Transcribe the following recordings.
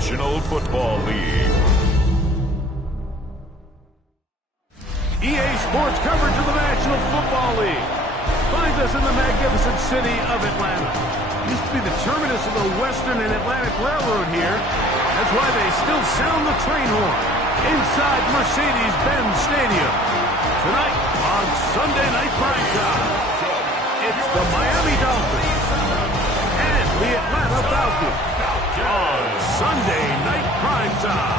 National Football League. EA Sports coverage of the National Football League finds us in the magnificent city of Atlanta. Used to be the terminus of the Western and Atlantic Railroad here. That's why they still sound the train horn inside Mercedes-Benz Stadium. Tonight on Sunday Night Primetime, it's the Miami Dolphins and the Atlanta Falcons on Sunday Night Primetime.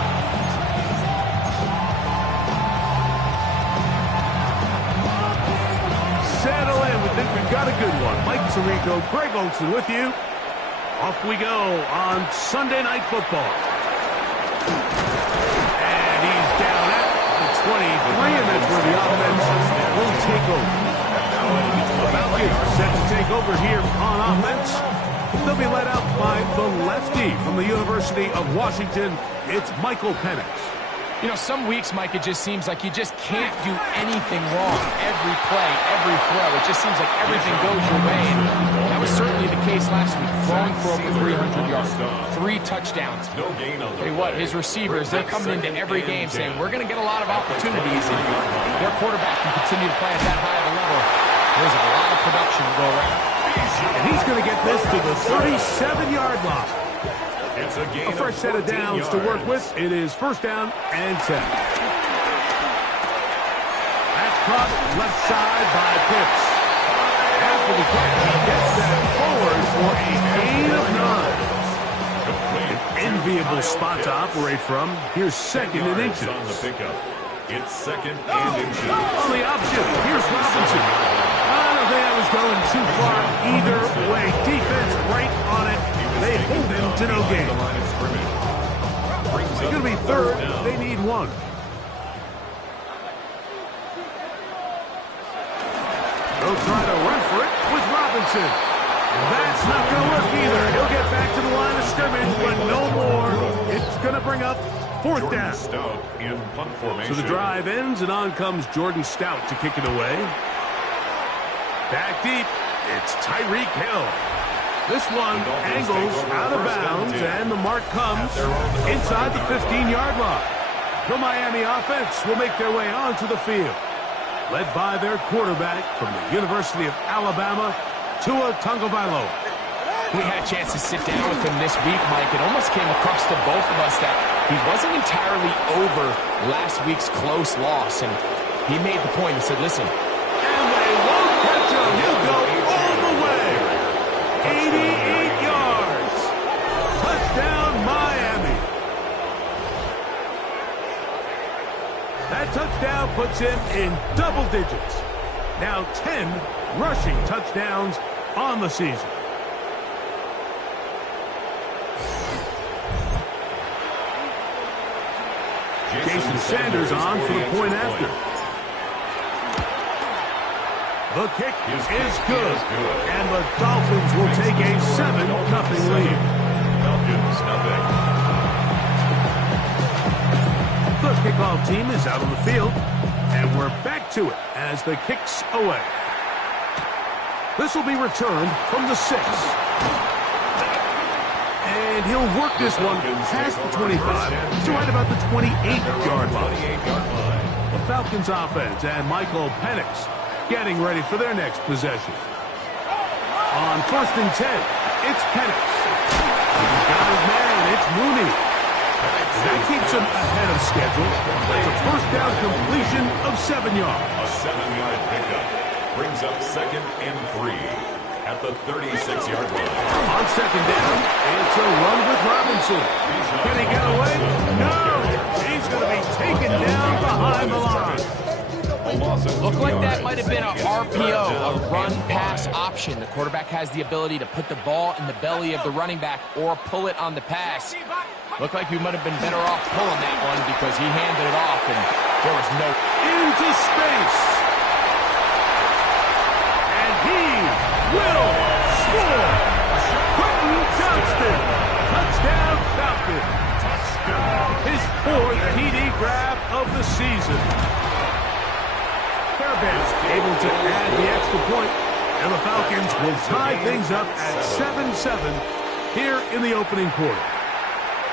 Settle in. We think we've got a good one. Mike Tirico, Greg Olsen with you. Off we go on Sunday Night Football. And he's down at the 23, and that's where the offense will take over. The Falcons set to take over here on offense. They'll be led out by the lefty from the University of Washington. It's Michael Penix. You know, some weeks, Mike, it just seems like you just can't do anything wrong. Every play, every throw, it just seems like everything goes your way. And that was certainly the case last week, throwing for over 300 yards, 3 touchdowns. Tell you what, his receivers, they're coming into every game saying, we're going to get a lot of opportunities, and their quarterback can continue to play at that high of a level. There's a lot of production to go around. And he's going to get this to the 37-yard line. A fresh set of downs to work with. It is first down and 10. That's caught left side by Pitts. After the catch, he gets that forward for a gain of 9. An enviable spot to operate from. Here's second and inches. On the pickup. It's second and inches. On the option, here's Robinson. I don't think I was going too far either way. Defense right on it. They hold him to no gain. It's going to be third. They need 1. They'll try to run for it with Robinson. And that's not going to work either. He'll get back to the line of scrimmage, but no more. It's going to bring up fourth down. So the drive ends, and on comes Jordan Stout to kick it away. Back deep, it's Tyreek Hill. This one angles out of bounds, and the mark comes inside the 15-yard line. The Miami offense will make their way onto the field, led by their quarterback from the University of Alabama, Tua Tagovailoa. We had a chance to sit down with him this week, Mike. It almost came across to both of us that he wasn't entirely over last week's close loss, and he made the point. He said, listen. And they won't catch him. He'll go all the way. 88 yards. Touchdown, Miami. That touchdown puts him in double digits. Now 10 rushing touchdowns on the season. Jason Sanders on for the point after. The kick is good, and the Dolphins will take a 7-0 lead. The kickoff team is out on the field, and we're back to it as the kick's away. This will be returned from the 6. And he'll work this one past the 25 to right about the 28-yard line. The Falcons offense and Michael Penix getting ready for their next possession. On first and 10, it's Penix. He's got his man, it's Mooney. That keeps him ahead of schedule. It's a first down completion of 7 yards. A 7-yard pickup brings up second and 3 at the 36-yard line. On second down, it's a run with Robinson. Can he get away? No! He's going to be taken down behind the line. Looked like that might have been a RPO, a run-pass option. The quarterback has the ability to put the ball in the belly of the running back or pull it on the pass. Looked like we might have been better off pulling that one because he handed it off and there was no... Into space. And he will score. Quentin Johnston. Touchdown Falcon. His 4th TD grab of the season. Fairbanks able to add the extra point, and the Falcons will tie things up at 7-7 here in the opening quarter.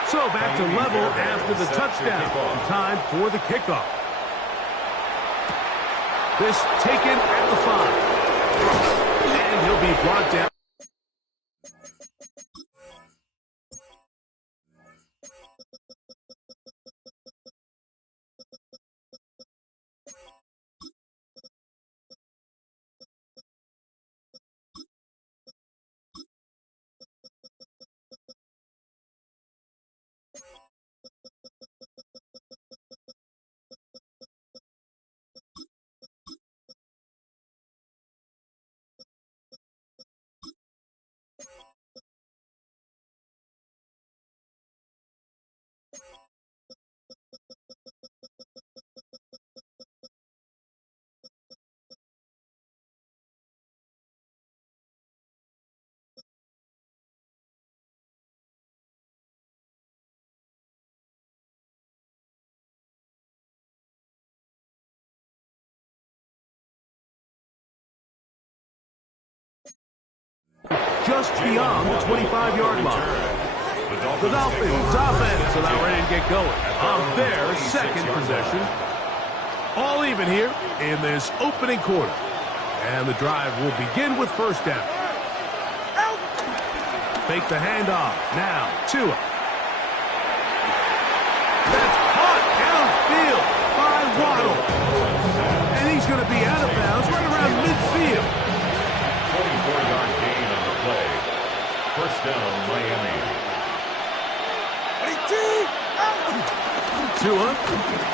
So back to level after the touchdown. Time for the kickoff. This taken at the 5. And he'll be brought down. Just beyond the 25-yard line. The Dolphins offense are now ready to get going on their second possession. All even here in this opening quarter. And the drive will begin with first down. Fake the handoff. Now, Tua. That's caught downfield by Waddle. And he's going to be out of bounds right around midfield. 24-yard gain on the play. First down, Miami. Tua,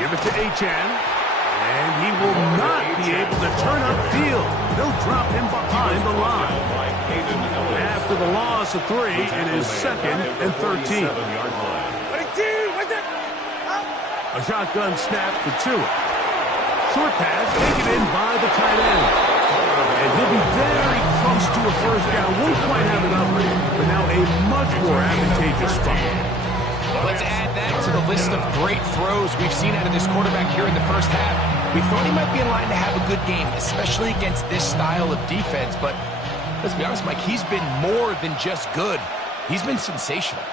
give it to Achane. And he will not be able to turn upfield. They'll drop him behind the line. After the loss of 3, it is 2nd and 13. A shotgun snap for Tua. Short pass taken in by the tight end. And he'll be very close to a first down. Won't quite have enough, but now a much more advantageous spot. Let's add that to the list of great throws we've seen out of this quarterback here in the first half. We thought he might be in line to have a good game, especially against this style of defense. But let's be honest, Mike, he's been more than just good. He's been sensational.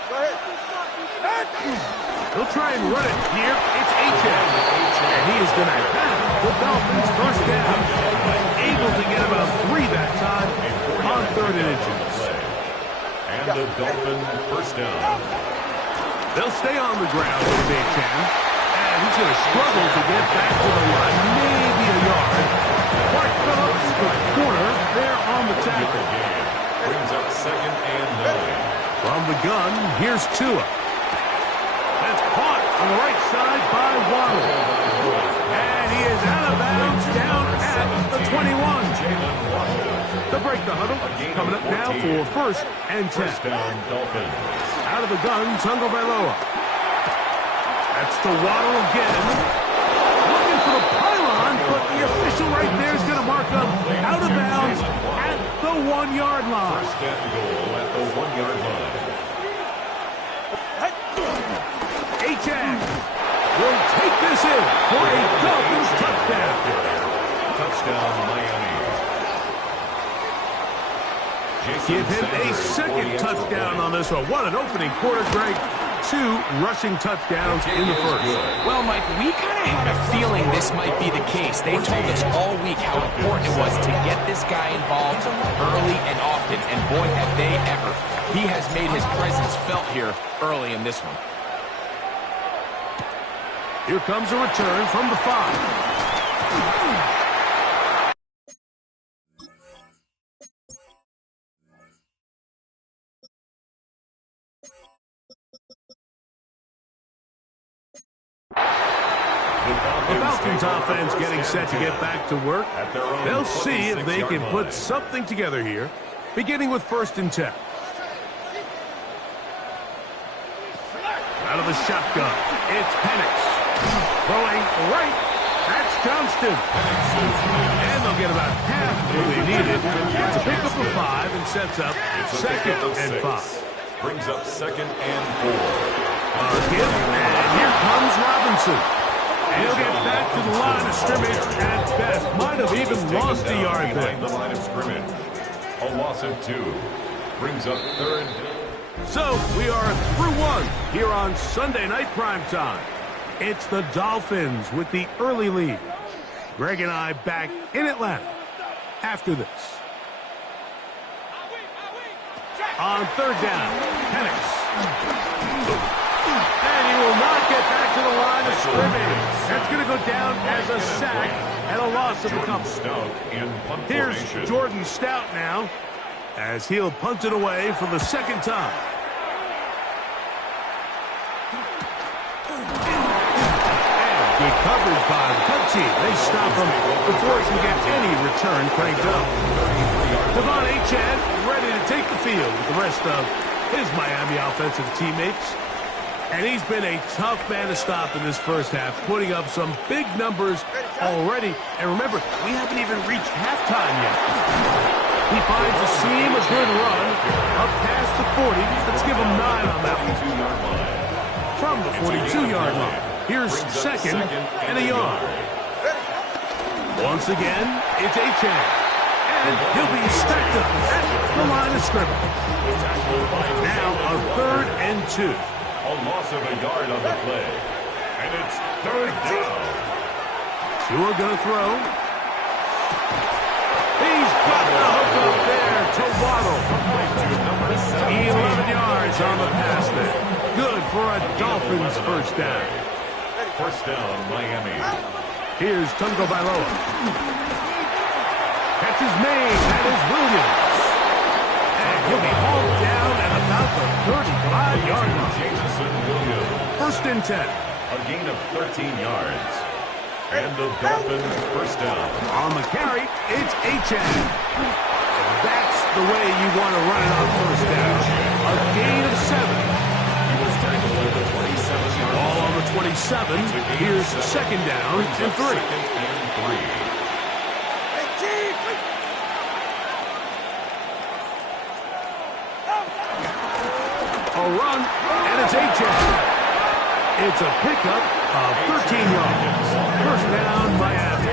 He'll try and run it here. It's Achane. And he is going to have the Dolphins first down. Able to get about 3 that time on 3rd and inches. And the Dolphins first down. They'll stay on the ground with Achane. And he's going to struggle to get back to the line. Maybe a yard. Clark Phillips, the corner, there on the tackle. Brings up 2nd and 9. From the gun, here's Tua. That's caught on the right side by Waddle. And he is out of bounds down at the 21. They'll break the huddle. Coming up now for 1st and 10. First down, Dolphins. Out of the gun, Tagovailoa. That's to Waddle again. Looking for the pylon, but the official right there is going to mark him out of bounds at the 1-yard line. First and goal at the 1-yard line. Achane will take this in for a Dolphins touchdown. Touchdown, Miami. Give him a 2nd touchdown on this one. What an opening quarter, Greg. 2 rushing touchdowns in the first. Well, Mike, we kind of had a feeling this might be the case. They told us all week how important it was to get this guy involved early and often, and boy, have they ever. He has made his presence felt here early in this one. Here comes a return from the 5. The Falcons offense getting set to get back to work. They'll see if they can put something together here, beginning with 1st and 10. Out of the shotgun, it's Penix. Throwing right, that's Johnston. And they'll get about half what they needed to pick up a 5 and sets up 2nd and 5. Brings up 2nd and 4. Give, and here comes Robinson. And he'll get back to the line of scrimmage at best. Might have even lost a yard there. The line of scrimmage. A loss of 2. Brings up 3rd. So we are through one here on Sunday Night Primetime. It's the Dolphins with the early lead. Greg and I back in Atlanta after this. On third down, Penix. And he will not get back to the line of scrimmage. That's going to go down as a sack and a loss of a couple. Here's Jordan Stout now as he'll punt it away for the second time. Good coverage by the punt team. They stop him before he can get any return cranked up. Devon Achane ready to take the field with the rest of his Miami offensive teammates. And he's been a tough man to stop in this first half, putting up some big numbers already. And remember, we haven't even reached halftime yet. He finds a seam, a good run, up past the 40. Let's give him 9 on that one. From the 42-yard line. Here's second and a yard. Once again, it's Achane. And he'll be stacked up at the line of scrimmage. Now a 3rd and 2. A loss of a yard on the play. And it's 3rd down. Tua gonna throw. He's got the hook up there to Waddle. 11 yards on the pass there. Good for a Dolphins first down. First down, Miami. Here's Tungo Bailoa. Catches made. That is Williams. And he'll be hauled down at about the 35-yard line. Jameson Williams. 1st and 10. A gain of 13 yards. And the Dolphins first down. On the carry, it's Achane. That's the way you want to run it on first down. A gain of 7. Ball on the 27. Here's second down and 3. A run, and it's Achane. It's a pickup of 13 yards. First down, Miami.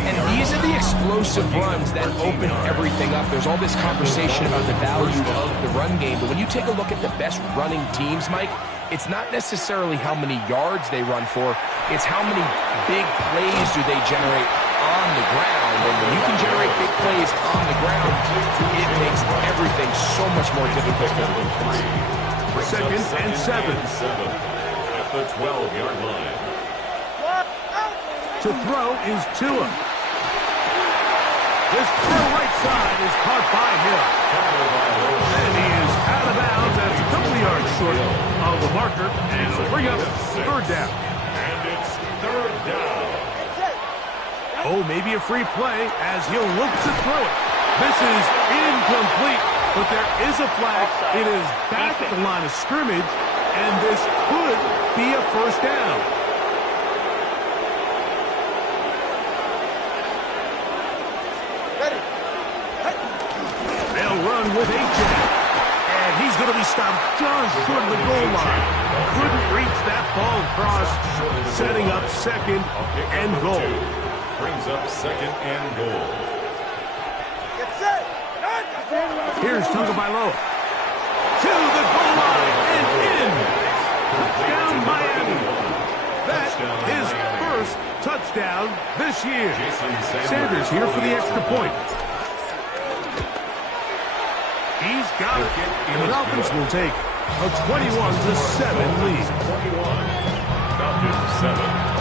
And these are the explosive runs that open everything up. There's all this conversation about the value of the run game, but when you take a look at the best running teams, Mike, it's not necessarily how many yards they run for, it's how many big plays do they generate on the ground. And when you can generate big plays on the ground, it makes everything so much more difficult for the defense. 2nd and 7. At the 12-yard line. To throw is Tua. This throw right side is caught by Hill. And he is out of bounds as a couple of yards short of the marker. And it'll bring up 3rd down. And it's 3rd down. Oh, maybe a free play as he'll look to throw it. This is incomplete, but there is a flag. It is back at the line of scrimmage, and this could be a first down. They'll run with Achane, and he's going to be stopped just short of the goal line. Couldn't reach that ball across, setting up 2nd and goal. Brings up 2nd and goal. Here's Tagovailoa. To the goal line and in. Touchdown Miami. That is first touchdown this year. Sanders here for the extra point. He's got it. And the Dolphins will take a 21-7 lead. 21. Falcons 7.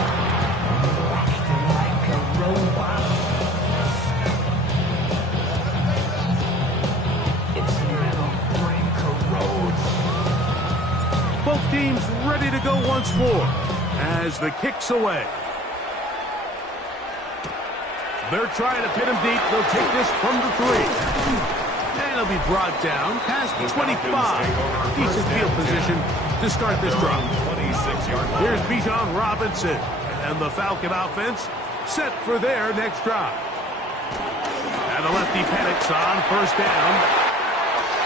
Both teams ready to go once more as the kick's away. They're trying to pin him deep. They'll take this from the 3. And it'll be brought down past the 25. Decent field position to start this drive. Here's Bijan Robinson and the Falcon offense set for their next drive. And the lefty Penix on first down.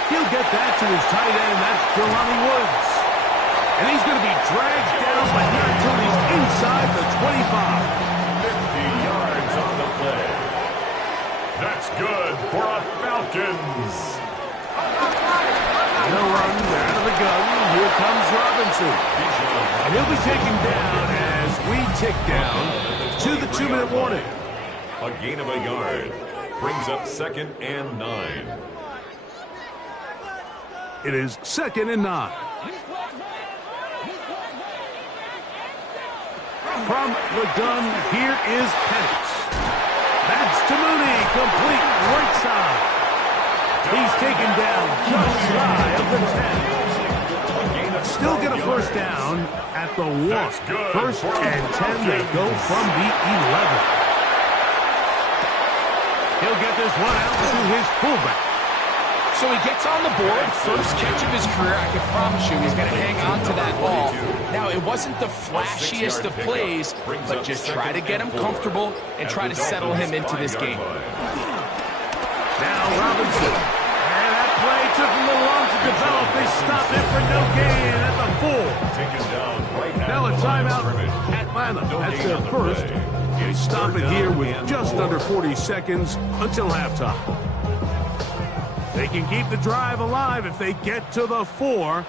He'll get that to his tight end. That's Jelani Woods. And he's going to be dragged down, but not until he's inside the 25. 50 yards on the play. That's good for a Falcons. No run out of the gun. Here comes Robinson. And he'll be taken down as we tick down to the 2-minute warning. A gain of a yard. Brings up 2nd and 9. It is 2nd and 9. From the gun, here is Penix. That's to Mooney, complete right side. He's taken down just shy of the 10. Still get a first down at the 1. 1st and 10, they go from the 11. He'll get this one out to his fullback. So he gets on the board, first catch of his career. I can promise you he's going to hang on to that ball. Now, it wasn't the flashiest of plays, but just try to get him comfortable and try to settle him into this game. Now Robinson. And that play took a little long to develop. They stopped it for no gain at the 4. Now a timeout, Atlanta. That's their first. They stop it here with just under 40 seconds until halftime. They can keep the drive alive if they get to the 4,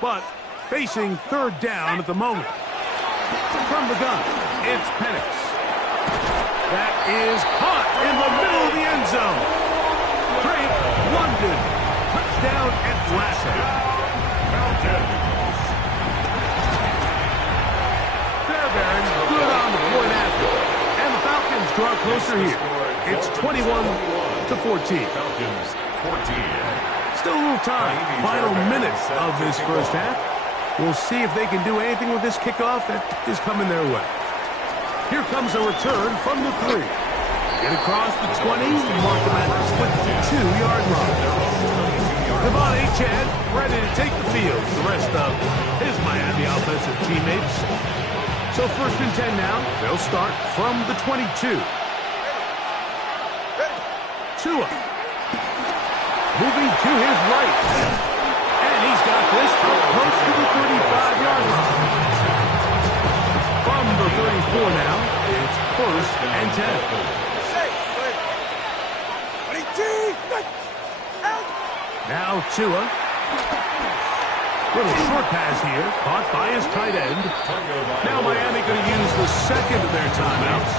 but facing 3rd down at the moment. From the gun, it's Penix. That is caught in the middle of the end zone. Drake London, touchdown Atlanta. Fairbairn good on the point after. And the Falcons draw closer here. It's 21-14. Falcons 14. Still a little time. Final minutes of this first half. We'll see if they can do anything with this kickoff that is coming their way. Here comes a return from the 3. Get across the 20, mark them at the 22-yard line. Devon Achane ready to take the field. The rest of his Miami offensive teammates. So 1st and 10 now. They'll start from the 22. Tua. Moving to his right. And he's got this up close to the 35-yard line. From the 34 now, it's 1st and 10. Now Tua. Little short pass here, caught by his tight end. Now Miami going to use the 2nd of their timeouts.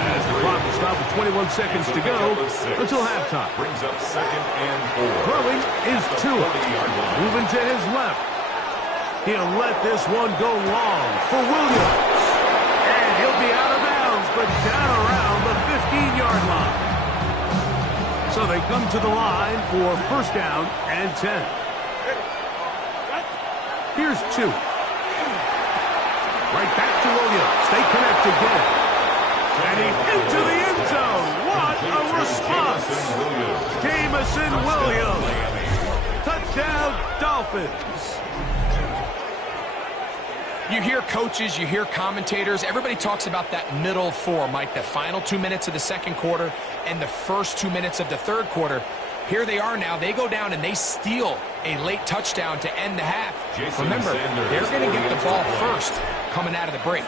As the clock will stop with 21 seconds to go until halftime. Brings up 2nd and 4. Throwing is Tua. Moving to his left. He'll let this one go long for Williams. And he'll be out of bounds, but down around the 15-yard line. So they come to the line for 1st down and 10. Here's 2. Right back to Williams. They connect again. And he's into the end zone. What a response. Jameson Williams. Touchdown, Dolphins. You hear coaches, you hear commentators, everybody talks about that middle 4, Mike, the final 2 minutes of the 2nd quarter and the first 2 minutes of the 3rd quarter. Here they are now. They go down and they steal a late touchdown to end the half. Remember, they're going to get the ball first coming out of the break.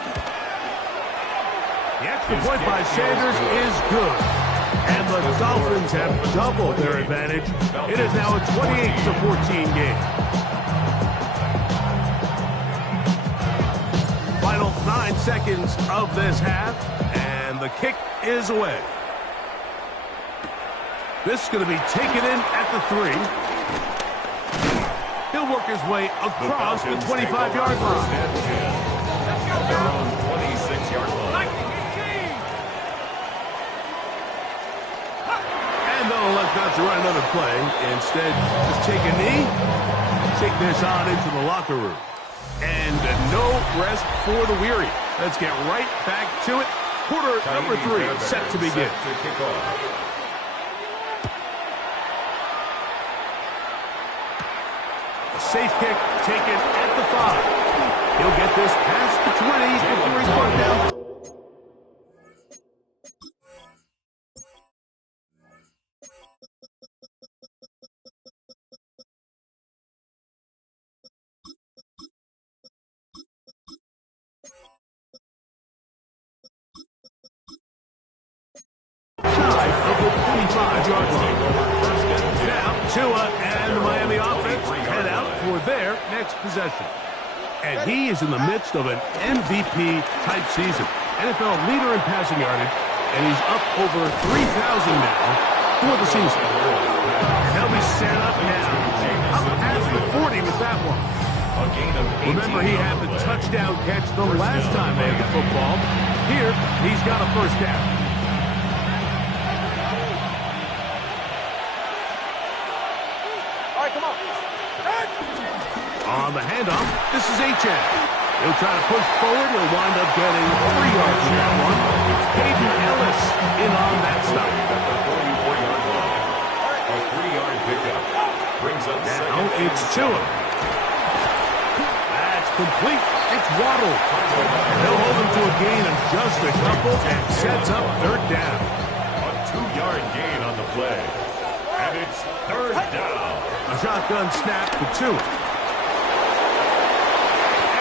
The extra point by Sanders is good. And the Dolphins have doubled their advantage. It is now a 28-14 game. Final 9 seconds of this half, and the kick is away. This is going to be taken in at the 3. He'll work his way across the 25-yard line. Their own 26-yard line. And they'll elect not to run another play. Instead, just take a knee, take this on into the locker room. And no rest for the weary. Let's get right back to it. Quarter number 3 set to begin. A safe kick taken at the 5. He'll get this past the 20 before he's brought down. Shy of the 25-yard line. Now, Tua and the Miami offense next possession. And he is in the midst of an MVP-type season. NFL leader in passing yardage, and he's up over 3,000 now for the season. And they'll be set up now. Up past the 40 with that one. Remember, he had the touchdown catch the last time they had the football. Here, he's got a first down. All right, come on. On the handoff, this is Achane. He'll try to push forward. He'll wind up getting 3 yards from that one. Peyton Ellis in on that stop. A 3-yard pickup. Brings up Now it's Tua. That's complete. It's Waddle. And they'll hold him to a gain of just a couple and sets up third down. A 2-yard gain on the play. And it's third down. A shotgun snap for Tua.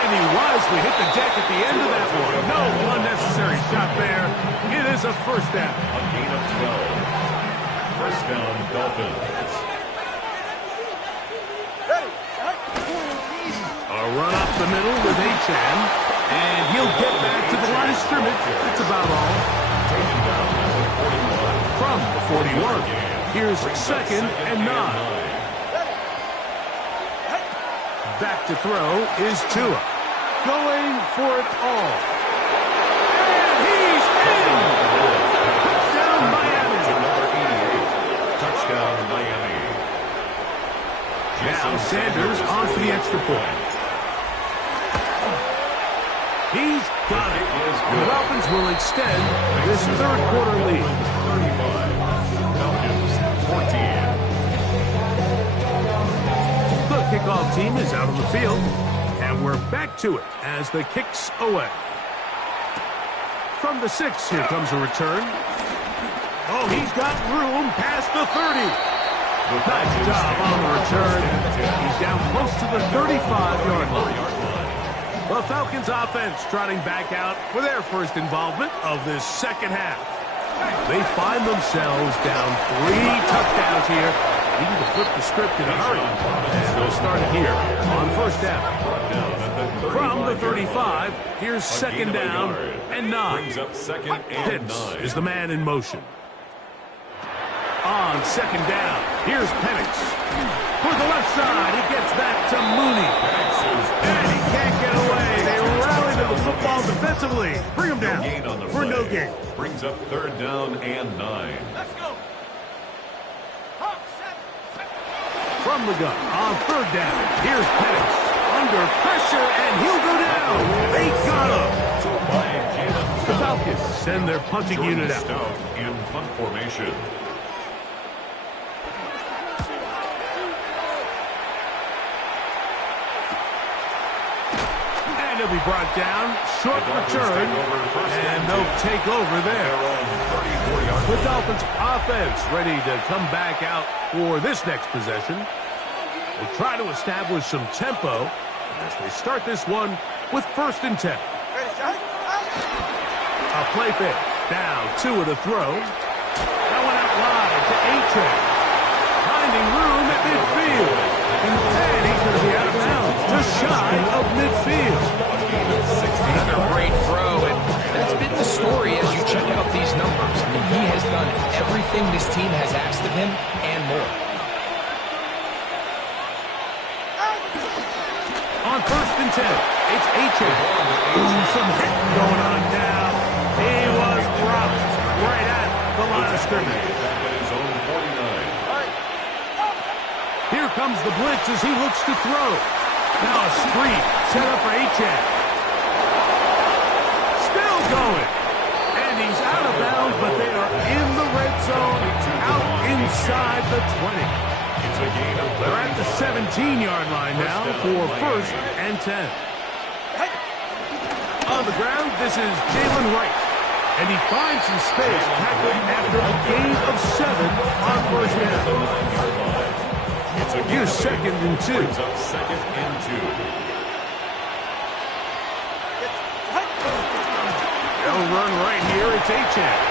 And he wisely hit the deck at the end of that one. No unnecessary shot there. It is a first down. A gain of 12. First down, Dolphins. A run up the middle with Achane. And he'll get back to the line of scrimmage. That's about all. From the 41. Here's second and 9. Back to throw is Tua. Going for it all. And he's in! Touchdown, Miami. Number 88. Touchdown, Miami. Now Sanders on for the extra point. He's got it. The Dolphins will extend this third quarter lead. 35. Falcons, 14. The kickoff team is out on the field, and we're back to it as the kicks away. From the 6, here comes a return. Oh, he's got room past the 30. Nice job on the return. He's down close to the 35-yard line. The Falcons offense trotting back out for their first involvement of this second half. They find themselves down 3 touchdowns here. Needing to flip the script in a hurry. And they'll start it here on first down. From the 35, here's second down and 9. Brings up second and 9. Pitts is the man in motion. On second down, here's Penix. For the left side, he gets that to Mooney. And he can't get away. They rally to the football defensively. Bring him down for no gain. Brings up third down and 9. Let's go. From the gun, on third down, here's Penix. Under pressure, and he'll go down. They got him. The Falcons send their punting unit out. Stout in punt formation. And he'll be brought down. Short return. And no takeover there. The Dolphins offense ready to come back out for this next possession. They try to establish some tempo as they start this one with first and 10. A play fake. Now 2 of the throw. That one out wide to Achane. Finding room at midfield. And he's going to be out of bounds. Just shy of midfield. Another great throw, and that's been the story as you check out these numbers. I mean, he has done everything this team has asked of him and more. On first and 10, it's Achane. Some hitting going on now. He was dropped right at the line of scrimmage. Here comes the blitz as he looks to throw. Now a screen set up for Achane. Still going. And he's out of bounds, but they are in the red zone, out inside the 20. They're at the 17-yard line now for first and 10. On the ground, this is Jalen Wright. And he finds some space tackled after a gain of 7 on first down. Here's second and 2. Second and 2. They'll run right here. It's Achane.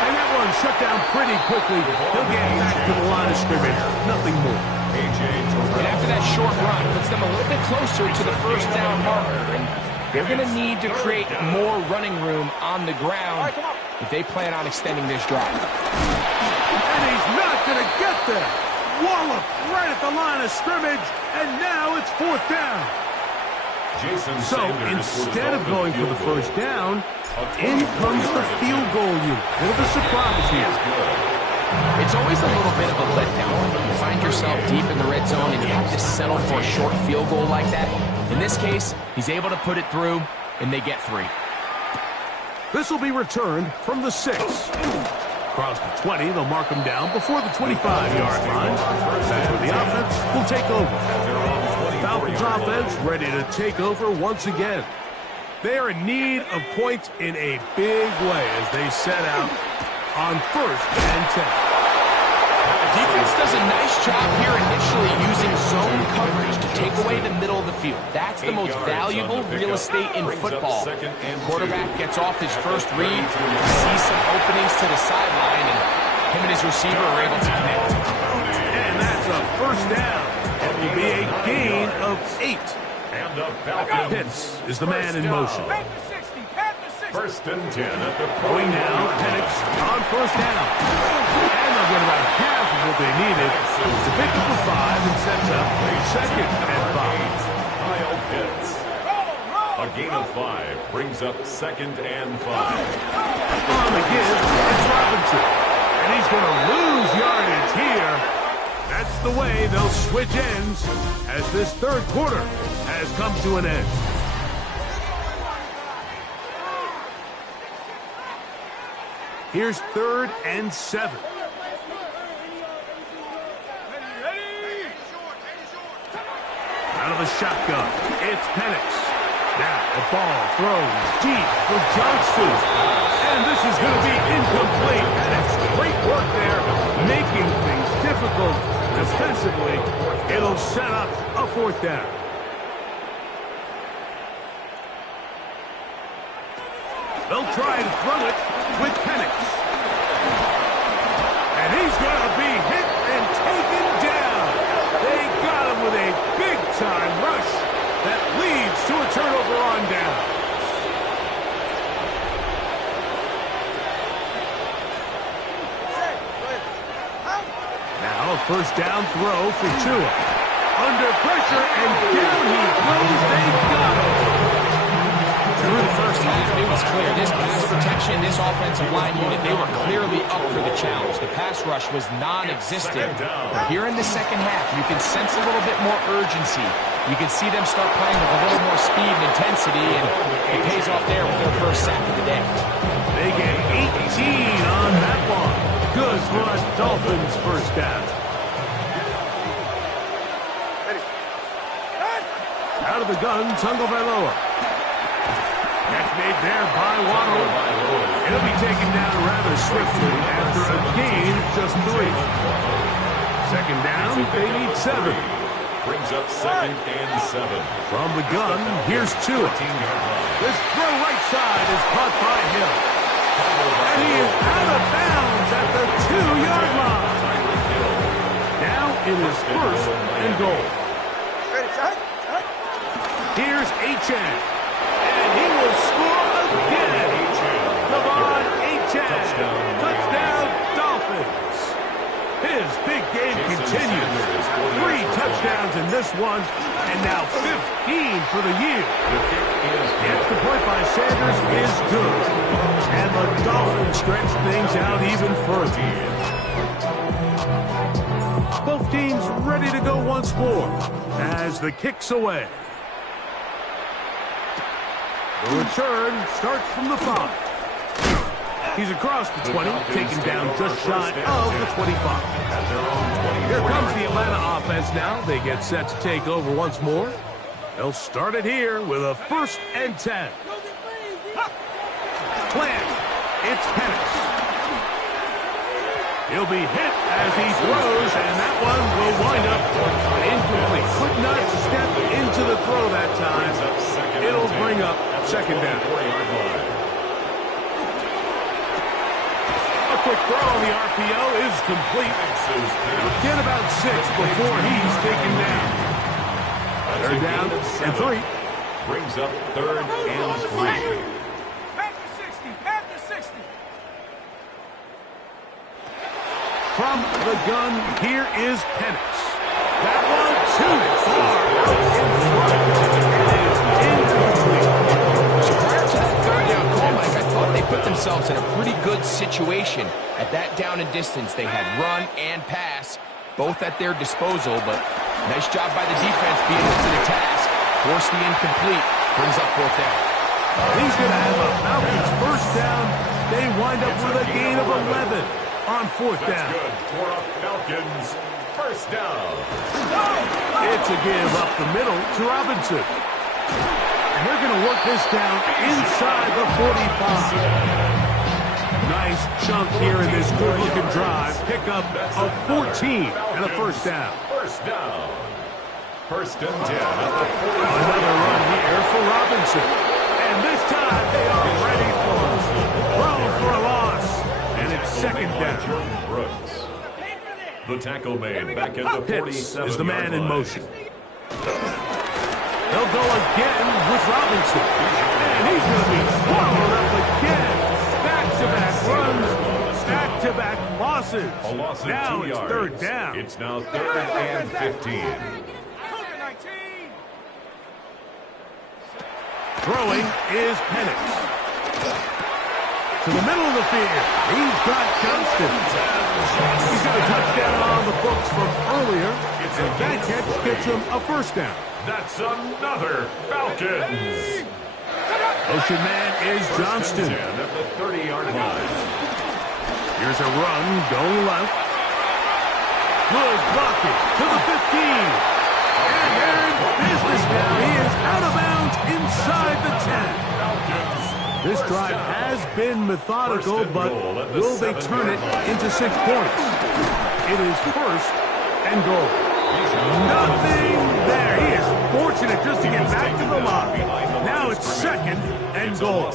And that one shut down pretty quickly. He'll get back to the line of scrimmage. Nothing more. A.J. to And after that short run, puts them a little bit closer to the first down marker. And they're going to need to create more running room on the ground if they plan on extending this drive. And he's not going to get there. Wallop right at the line of scrimmage, and now it's fourth down. So instead of going for the first down, in comes the field goal unit. Bit of a surprise here. It's always a little bit of a letdown when you find yourself deep in the red zone and you have to settle for a short field goal like that. In this case, he's able to put it through, and they get 3. This will be returned from the 6. Across the 20, they'll mark him down before the 25-yard line. That's where the offense will take over. Falcons offense ready to take over once again. They are in need of points in a big way as they set out on first and 10. Defense does a nice job here initially using zone coverage to take away the middle of the field. That's the most valuable real estate in football. Quarterback gets off his first read, sees some openings to the sideline, and him and his receiver are able to connect. And that's a first down. It will be a gain of 8. Pitts is the man in motion. First and 10 at the Going now, Penix on first down. And they'll get about half of what they needed to pick up the 5 and sets up second and 5. Kyle Pitts. A gain of 5 brings up second and 5. On the give, it's Robinson. And he's going to lose yardage here. That's the way they'll switch ends as this third quarter has come to an end. Here's third and 7. Out of the shotgun, it's Penix. Now the ball throws deep for Johnson. And this is going to be incomplete. And it's great work there, making things difficult defensively. It'll set up a fourth down. They'll try to throw it with Penix. And he's going to be hit and taken down. They got him with a big-time rush that leads to a turnover on down. Now a first down throw for Tua. Under pressure, and down he goes. They got him. Through the first half, it was clear. This pass protection, this offensive line unit, they were clearly up for the challenge. The pass rush was non-existent. But here in the second half, you can sense a little bit more urgency. You can see them start playing with a little more speed and intensity, and it pays off there with their first sack of the day. They get 18 on that one. Good for a Dolphins first down. Out of the gun, Tagovailoa. That's made there by Waddle. It'll be taken down rather swiftly after a gain of just 3. Second down, they need 7. Brings up second and 7. From the gun, here's Tua. This throw right side is caught by Hill. And he is out of bounds at the 2-yard line. Now it is first and goal. Here's Achane. And he will score again. Come on, Achane. Touchdown, Dolphins. His big game continues. 3 touchdowns in this one, and now 15 for the year. The extra point by Sanders is good. And the Dolphins stretch things out even further. Both teams ready to go once more as the kick's away. The return starts from the 5. He's across the 20, taken down just shy of the 25. Here comes the Atlanta offense now. They get set to take over once more. They'll start it here with a first and 10. Plant. It's Penix. He'll be hit as he throws, and that one will wind up incomplete. Could not step into the throw that time. It'll bring up second down. quick throw on the RPO is complete. Get about 6 before he's taken down. Third down and 3. Brings up 3rd and 3. Back to 60. Back to 60. From the gun, here is Penix. That one too far in front. It is incomplete. Prior to that third down call, Mike, I thought they put themselves in a pretty good situation. At that down and distance, they had run and pass, both at their disposal, but nice job by the defense being up to the task. Force the incomplete, brings up 4th down. He's going to have a Falcons first down. They wind up with a gain of 11 on 4th down. That's good for a Falcons first down. It's a give up the middle to Robinson. And they're going to work this down inside the 45. Nice chunk here in this good-looking drive. Pick up of 14 and a first down. First down. 1st and 10 at the 45. Another run here for Robinson. And this time they are ready for it. Thrown for a loss. And it's 2nd down. Brooks. The tackle made back at the 47 Pitts is the man in motion. They'll go again with Robinson. And he's going to be swallowed up again. Back-to-back runs, back-to-back losses. A loss of now 2 it's yards. 3rd down. It's now 3rd and 15. Throwing is Penix. To the middle of the field. He's got Johnston. He's got a touchdown on the books from earlier. And that catch gets him a first down. That's another Falcons. Motion man is Johnston. 10 at the 30-yard line. Here's a run going left. Good blocking to the 15. And they're in business now. He is out of bounds inside the 10. This drive has been methodical, but will they turn it into 6 points? It is 1st and goal. Nothing there. He is fortunate just to get back to the line. Now it's 2nd and goal.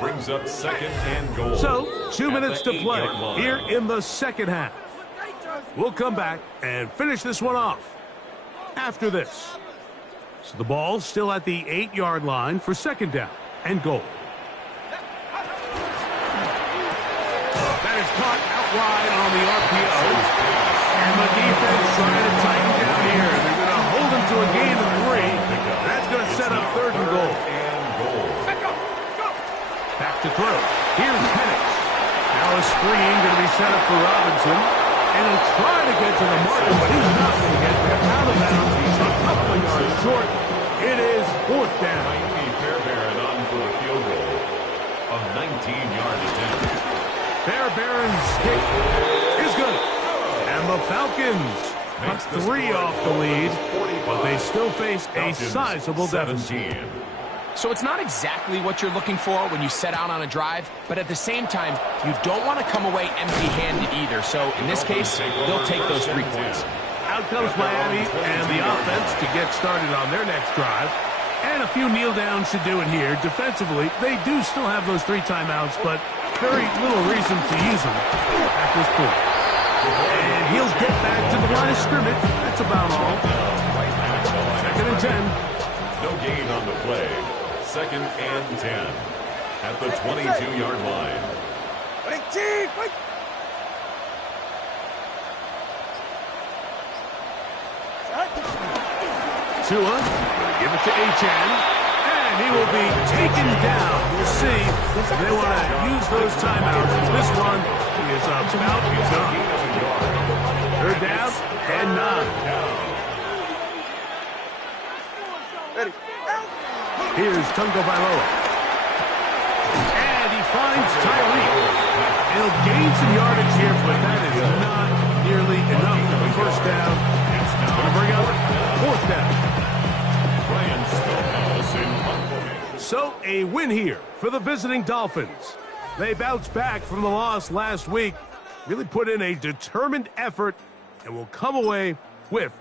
Brings up 2nd and goal. So, 2 minutes to play here in the 2nd half. We'll come back and finish this one off after this. So the ball still at the 8-yard line for 2nd down and goal. That is caught out wide on the RPO. And the defense trying to tighten down here. They're going to hold him to a gain of 3. That's going to set up 3rd and goal. Back to throw. Here's Penix. Now a screen going to be set up for Robinson. And he'll try to get to the marker, but he's not going to get there. Out of bounds. He's a couple of yards short. It is 4th down. Fairbairn on for the field goal. A 19-yard attempt. Fairbairn's kick is good. And the Falcons cut 3 off the lead, but they still face a sizable deficit. So it's not exactly what you're looking for when you set out on a drive, but at the same time, you don't want to come away empty-handed either. So in this case, they'll take those 3 points. Out comes Miami and the offense to get started on their next drive. And a few kneel downs to do it here. Defensively, they do still have those 3 timeouts, but very little reason to use them at this point. And he'll get back to the line of scrimmage. That's about all. 2nd and 10. No gain on the play. 2nd and 10 at the 22-yard line. Tua, give it to Achane, and he will be taken down. We'll see if they want to use those timeouts. This one is about done. 3rd down and 9. Here's Tungo Vailoa. And he finds Tyreek. He'll gain some yardage here, but that is not nearly enough for the first down. It's going to bring up 4th down. So a win here for the visiting Dolphins. They bounced back from the loss last week, really put in a determined effort, and will come away with